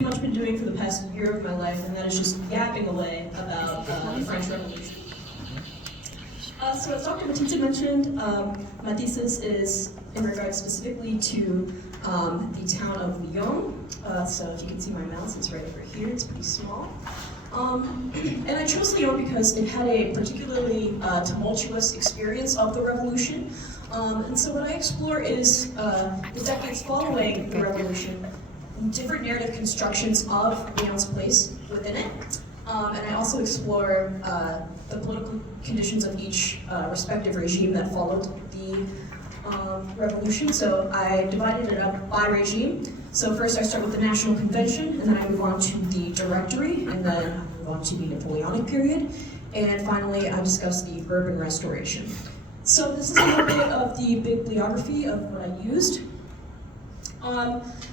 much been doing for the past year of my life, and that is just yapping away about the French Revolution. So as Dr. Matita mentioned, my thesis is in regards specifically to the town of Lyon. So if you can see my mouse, it's right over here, it's pretty small. And I chose Lyon because it had a particularly tumultuous experience of the revolution. And so what I explore is the decades following the revolution, different narrative constructions of Lyon's place within it. And I also explore the political conditions of each respective regime that followed the revolution. So I divided it up by regime. So first I start with the National Convention, and then I move on to the Directory, and then I move on to the Napoleonic period. And finally, I discuss the Urban Restoration. So this is a little bit of the bibliography of what I used.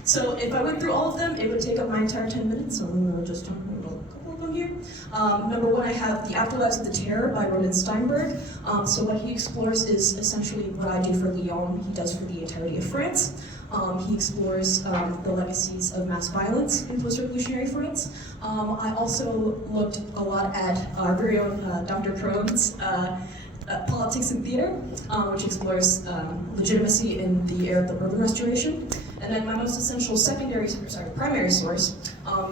So if I went through all of them, it would take up my entire 10 minutes, so I'm going to just talk about a couple of them here. Number one, I have The Afterlives of the Terror by Roman Steinberg. So what he explores is essentially what I do for Lyon, he does for the entirety of France. He explores the legacies of mass violence in post-revolutionary France. I also looked a lot at our very own Dr. Crone's Politics and Theater, which explores legitimacy in the era of the Urban Restoration. And then my most essential primary source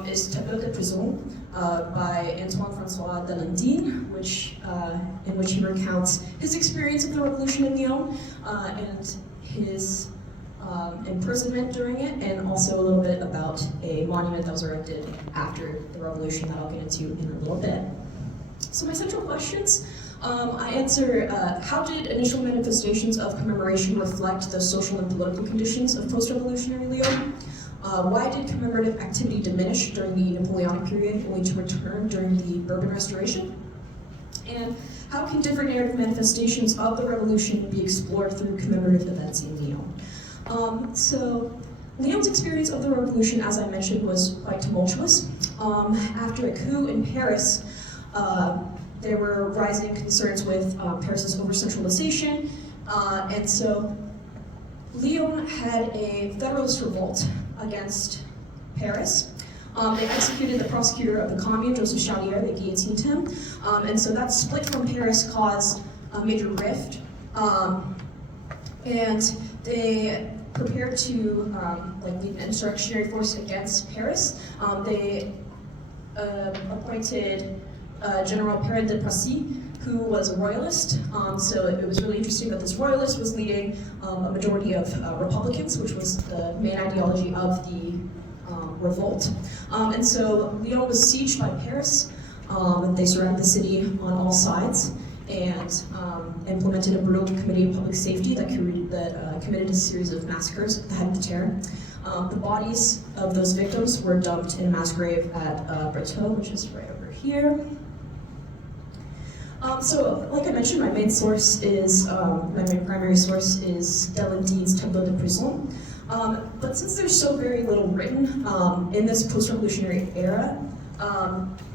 is Tableau de Prison by Antoine-François Delandine, in which he recounts his experience of the revolution in Lyon and his imprisonment during it, and also a little bit about a monument that was erected after the revolution that I'll get into in a little bit. So my central questions, I answer, how did initial manifestations of commemoration reflect the social and political conditions of post-revolutionary Lyon? Why did commemorative activity diminish during the Napoleonic period, only to return during the Urban Restoration? And how can different narrative manifestations of the revolution be explored through commemorative events in Lyon? So Lyon's experience of the revolution, as I mentioned, was quite tumultuous. After a coup in Paris, there were rising concerns with Paris's over-centralization, and so Lyon had a federalist revolt against Paris. They executed the prosecutor of the Commune, Joseph Chaudière, they guillotined him, and so that split from Paris caused a major rift, and they prepared to lead an insurrectionary force against Paris. They appointed General Perrin de Passy, who was a royalist. So it was really interesting that this royalist was leading a majority of Republicans, which was the main ideology of the revolt. And so Lyon was sieged by Paris. They surrounded the city on all sides and implemented a brutal committee of public safety that committed a series of massacres at the head of the terror. The bodies of those victims were dumped in a mass grave at Breteau, which is right over here. So, like I mentioned, my main primary source is Delandine's Tableau de Prison. But since there's so very little written in this post-revolutionary era,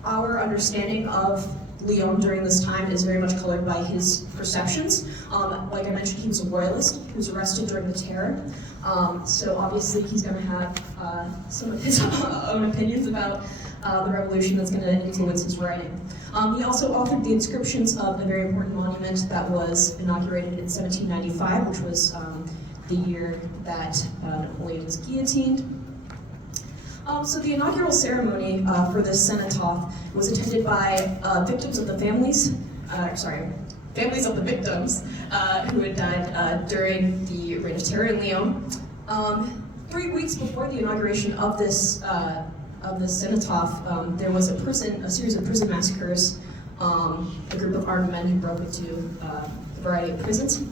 our understanding of Lyon during this time is very much colored by his perceptions. Like I mentioned, he was a royalist. He was arrested during the terror. So obviously he's going to have some of his own opinions about the revolution that's going to influence his writing. He also authored the inscriptions of a very important monument that was inaugurated in 1795, which was the year that Napoleon was guillotined. So the inaugural ceremony for this cenotaph was attended by families of the victims who had died during the Reign of Terror in Lyon. 3 weeks before the inauguration of this cenotaph, there was a series of prison massacres. A group of armed men who broke into a variety of prisons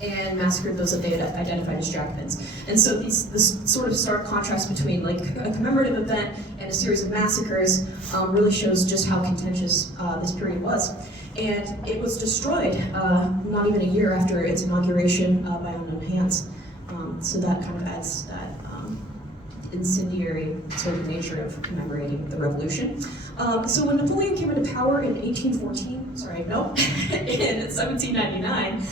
and massacred those that they had identified as Jacobins. And so this sort of stark contrast between like a commemorative event and a series of massacres really shows just how contentious this period was. And it was destroyed not even a year after its inauguration by unknown hands. So that kind of adds that incendiary sort of nature of commemorating the revolution. So when Napoleon came into power in in 1799,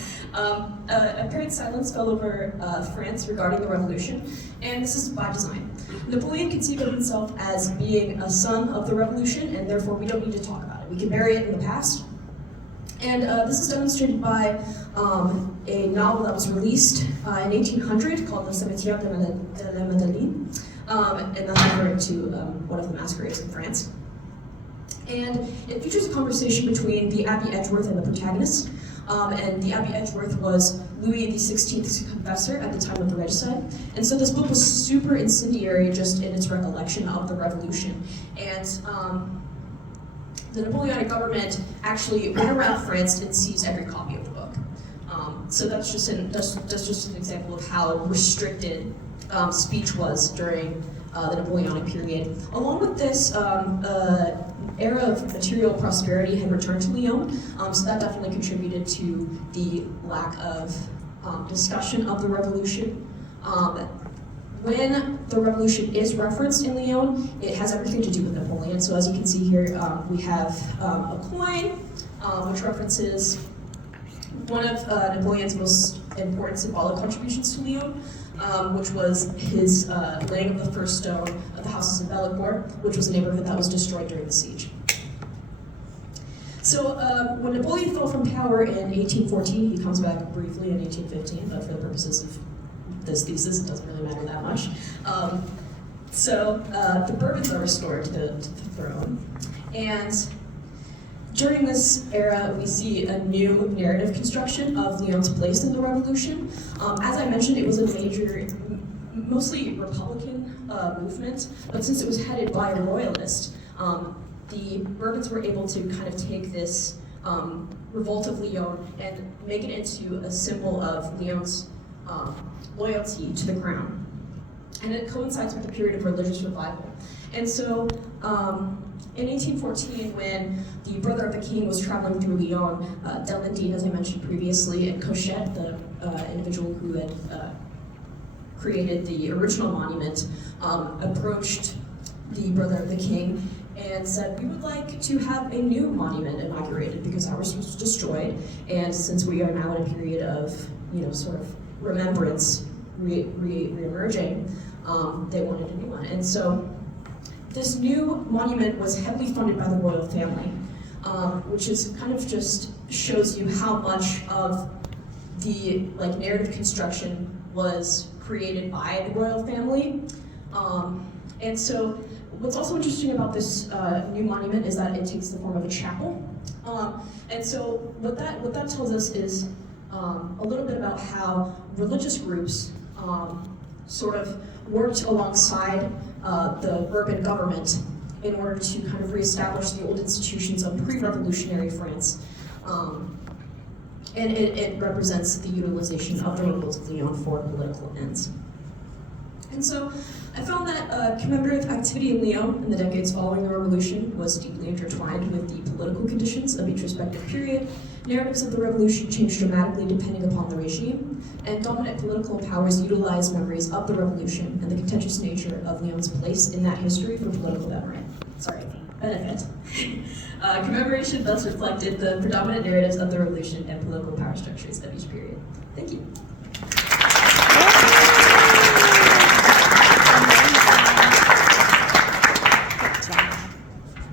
apparent silence fell over France regarding the revolution, and this is by design. Napoleon conceived of himself as being a son of the revolution, and therefore we don't need to talk about it. We can bury it in the past. And this is demonstrated by a novel that was released in 1800 called Le Cimetière de la Madeleine, and that's referring to one of the masquerades in France. And it features a conversation between the Abbé Edgeworth and the protagonist. And the Abbé Edgeworth was Louis XVI's confessor at the time of the regicide. And so this book was super incendiary just in its recollection of the revolution. And the Napoleonic government actually went around France and seized every copy of the book. So that's just an example of how restricted speech was during the Napoleonic period. Along with this, era of material prosperity had returned to Lyon, so that definitely contributed to the lack of discussion of the revolution. When the revolution is referenced in Lyon, it has everything to do with Napoleon. So as you can see here, we have a coin, which references one of Napoleon's most important symbolic contributions to Lyon, which was his laying of the first stone of the houses of Bellecourt, which was a neighborhood that was destroyed during the siege. So when Napoleon fell from power in 1814, he comes back briefly in 1815, but for the purposes of this thesis, it doesn't really matter that much. The Bourbons are restored to the throne, and during this era, we see a new narrative construction of Lyon's place in the revolution. As I mentioned, it was a major, mostly Republican movement, but since it was headed by a royalist, the Bourbons were able to kind of take this revolt of Lyon and make it into a symbol of Lyon's loyalty to the crown. And it coincides with a period of religious revival. And so, in 1814, when the brother of the king was traveling through Lyon, Delandine, as I mentioned previously, and Cochet, the individual who had created the original monument, approached the brother of the king and said, we would like to have a new monument inaugurated because ours was destroyed, and since we are now in a period of, sort of remembrance re-emerging, they wanted a new one. And so this new monument was heavily funded by the royal family, which is kind of just shows you how much of the narrative construction was created by the royal family. And so what's also interesting about this new monument is that it takes the form of a chapel. And so what that tells us is a little bit about how religious groups sort of worked alongside the Bourbon government in order to kind of reestablish the old institutions of pre-revolutionary France. And it represents the utilization of the revolt of Lyon for political ends. And so I found that commemorative activity in Lyon in the decades following the revolution was deeply intertwined with the political conditions of each respective period. Narratives of the revolution changed dramatically depending upon the regime, and dominant political powers utilized memories of the revolution and the contentious nature of Lyon's place in that history for political benefit. Commemoration thus reflected the predominant narratives of the revolution and political power structures of each period. Thank you.